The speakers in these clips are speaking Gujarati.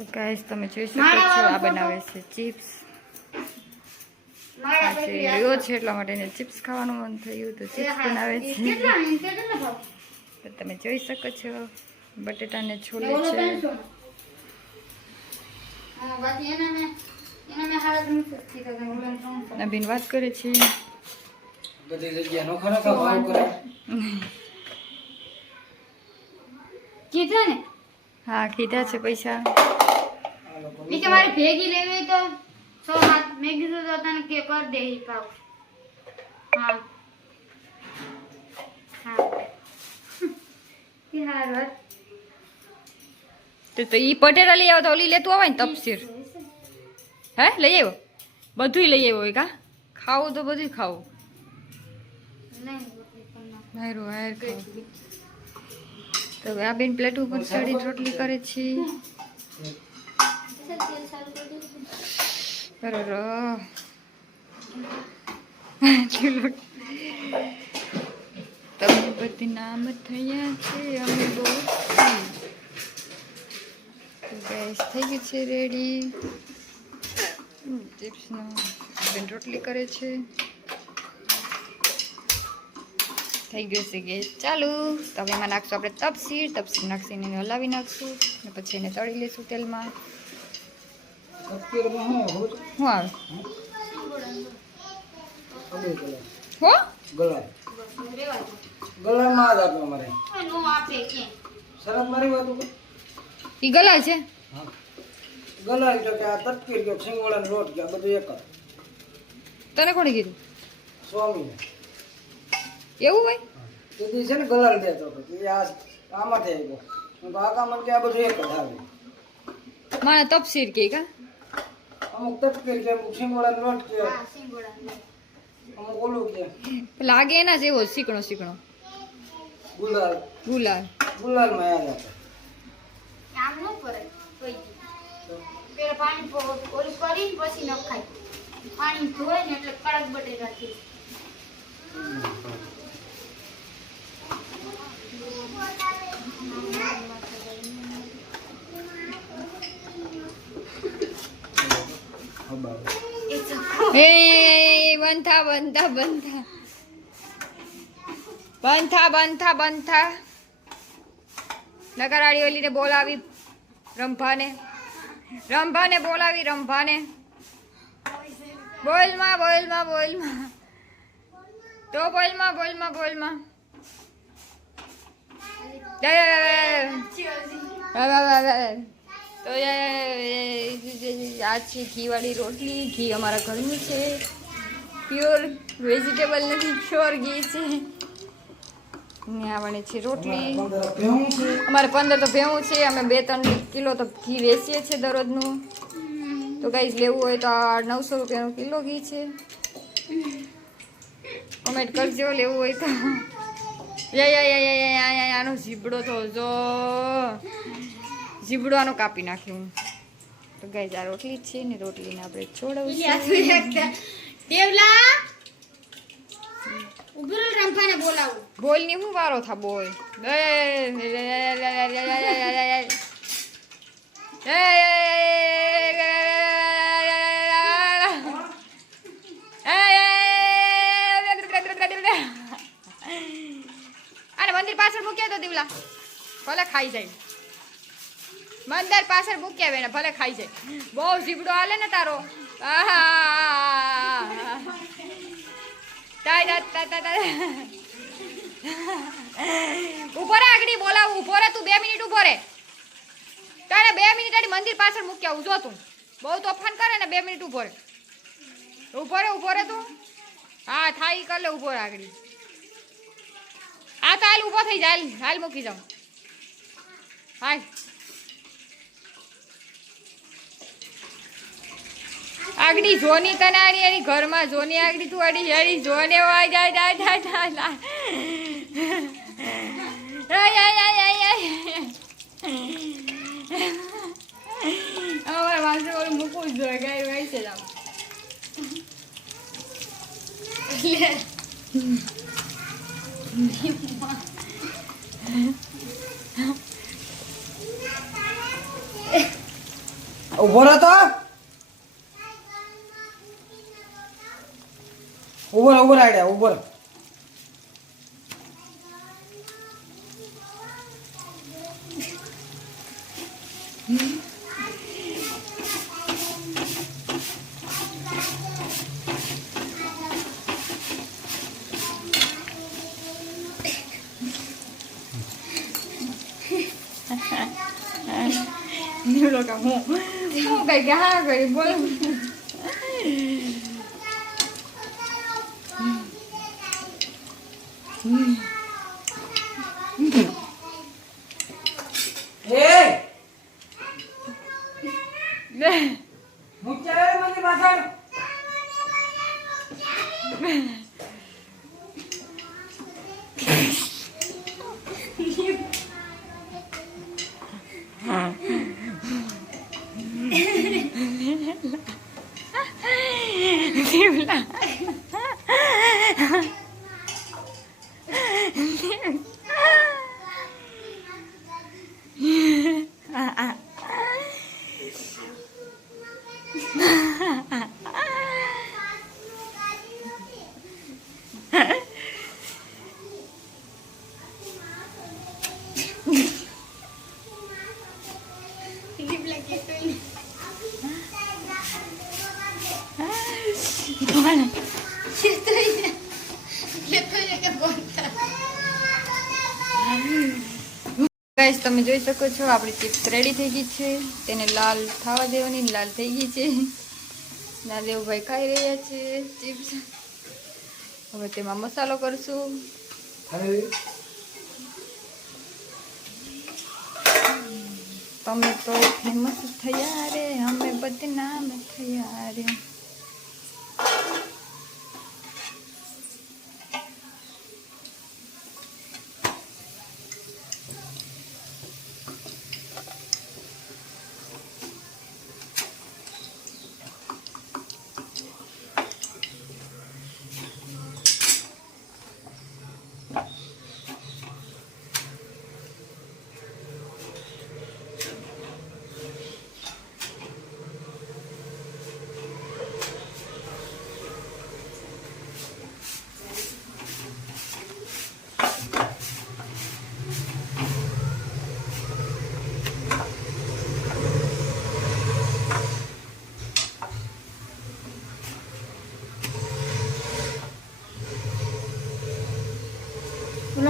તો ગાઈસ તમે જોઈ શકો છો આ બનાવે છે ચિપ્સ. મારા આજે રહ્યો છે એટલા માટે એને ચિપ્સ ખાવાનું મન થયું તો ચિપ્સ બનાવે છે. કેટલા કેટલા તો તમે જોઈ શકો છો બટેટાને છોલે છે. નબીન વાત કરે છે. બધી જગ્યા નો હા કીધા છે પૈસા. આ લોકો ઈ કે મારે ભેગી લેવી તો સો હાથ. મેં કીધું તો તને કે કર દે ભાવ હા. હા. તો તો ઈ પટેટા લઈ આવો તો ઓલી લેતું આવે ને તપસીર હે લઈ આવ્યો? બધુંય લઈ આવ્યો કા? ખાવું તો બધુંય ખાવું. નહીં, ના. હારું હાર ખાવું તો આ બેન પ્લેટ ઉપર ચડી રોટલી કરે છે. બરોબર ચલો. તમે બધી નામ થયા છે, અમે બહુ ગેસ થઈ ગયું છે રેડી ચિપ્સનો બેન રોટલી કરે છે. થઈ ગયું છે ગેસ. ચાલુ. તો હવે એમાં નાખશું આપણે તપસીર. તપસીર નાખીને એને હલાવી નાખશું. અને પછી એને તળી લઈશું તેલમાં. શું આવે? હો? ગલામાં જ આપે ઉપર ગલા છે? ગલાય તો કે આ તપકીર કે સિંગોળાનો લોટ કે બધું એક તને કોણે કીધું? સ્વામીને એવું હોય? દીદી છે ને ગલર દેતો પછી કે આ આમાંથી આવ્યો. હું તો આ કે આ બધું એક જ આવે. મારા તપસીર કે કા? અમુક તપસીર કે અમુક સિંગોળાનો લોટ કે. અમુક ઓલું કે. લાગે એના જેવો સીકણો સીકણો ગુલાલ. ગુલાલ. ગુલાલમાં યાદ આવે કામ ન કરે કોઈ પેલા પાણી ઓલું કરીને પછી નખાય. પાણી ધોય ને એટલે કડક બટેટા થઈ બનતા બનતા બંધા. બંધા બંધા બંધા. નગરાળી ઓલીને બોલાવી રંભાને. રંભાને બોલાવી રંભાને. બોલમાં બોલમાં બોલમાં. તો બોલમાં બોલમાં બોલમાં. તો આ છે ઘીવાળી રોટલી. ઘી અમારા ઘરનું છે. પ્યોર વેજીટેબલ નથી પ્યોર ઘી છે. ને આ વળે છે રોટલી. અમારે પંદર તો ભેવું છે અમે બે ત્રણ કિલો તો ઘી વેચીએ છીએ દરરોજનું. તો કાંઈ લેવું હોય તો આ નવસો રૂપિયાનું કિલો ઘી છે. કમેન્ટ કરજો લેવું હોય તો. આનો જીબડો તો જો જીબડો આનો કાપી નાખ્યો તો ગાઈઝ આ રોટલી છે ને રોટલીને આપણે બોલાવું બોલની હું વારો થા બોલ અને મંદિર પાછળ મૂક્યા તો દીવલા ભલે ખાઈ જાય. મંદર પાછળ મૂક્યા બેને ભલે ખાઈ જાય. બહુ જીબડો હાલે ને તારો. ઊભો આગળ બોલાવું, ઊભો રે તું બે મિનિટ ઊભો રે. તારે બે મિનિટ આડી મંદિર પાછળ મૂક્યા ઉજો તું. બહુ તોફાન કરે ને બે મિનિટ ઊભો રે. ઊભો રે ઊભો રે તું. હા, થાય કર લે ઊભો રે આગળ. આ તો હાલ ઊભો થઈ જાય હાલ મૂકી જાઉં. હાલ આગડી જોની તને આડી એની ઘરમાં જોની આગડી તું આડી હેડી જોને વાય જાય જાય જાય જાય જાય આય આય અમારે વાંસળ ઓલું મૂકવું જ જોઈએ ગાય વાય છે આમ. ઊભો રહો તો ઊભો રહો ઊભો રહો આઈડિયા ઊભો રહો નીવડો કે હું હું કઈ કે હા કરી બોલ એ મુચ્ચા રે મને પાછળ નીવડા ગાઈસ તમે જોઈ શકો છો, આપણી ચિપ્સ રેડી થઈ ગઈ છે. તેને લાલ થવા દેવાની લાલ થઈ ગઈ છે. ના દેવભાઈ ખાઈ રહ્યા છે ચિપ્સ હવે તેમાં મસાલો કરશું. તમે તો ફેમસ થયા રે, અમે બદનામ થયા રે.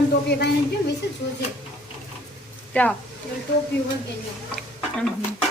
મને ટોપી કાંઈ નથી મેસેજ જોજે. ચા ટોપી વગેરે.